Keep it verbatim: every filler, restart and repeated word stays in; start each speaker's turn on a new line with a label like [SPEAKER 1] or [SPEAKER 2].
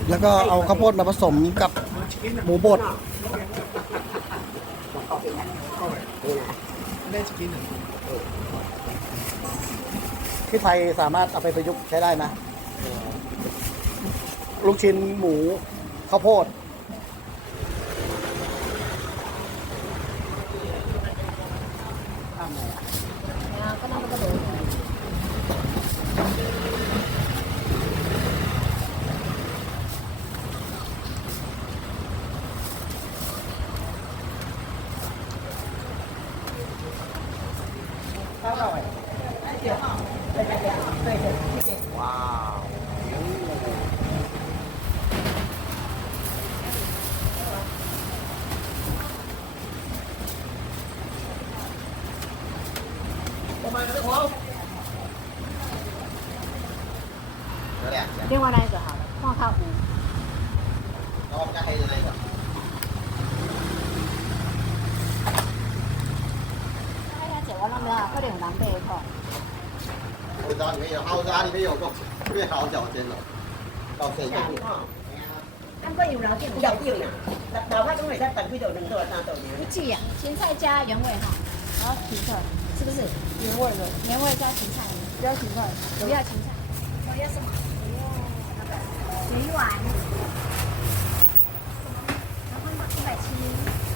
[SPEAKER 1] แล้วก็เอาข้าวโพดมาผสมกับหมูบดที่ไทยสามารถเอาไปประยุกต์ใช้ได้นะลูกชิ้นหมูข้าวโพดว้าว
[SPEAKER 2] 另外那一个好了，放它五。
[SPEAKER 3] 然后我们家黑的那个。
[SPEAKER 2] 哎呀，姐，我那边啊，快点有南北口。
[SPEAKER 3] 我知道里面有，我知道里面有个特别好脚尖的，到现在。
[SPEAKER 2] 安贵有老店，
[SPEAKER 4] 有有呀，老花中会在等几度两度三度呢。
[SPEAKER 2] 不记呀，芹菜加原味哈，然后芹菜，是不是原味的？原味加芹菜，不要芹菜，不要芹菜。我要什么？我要鱼丸。然后一百七。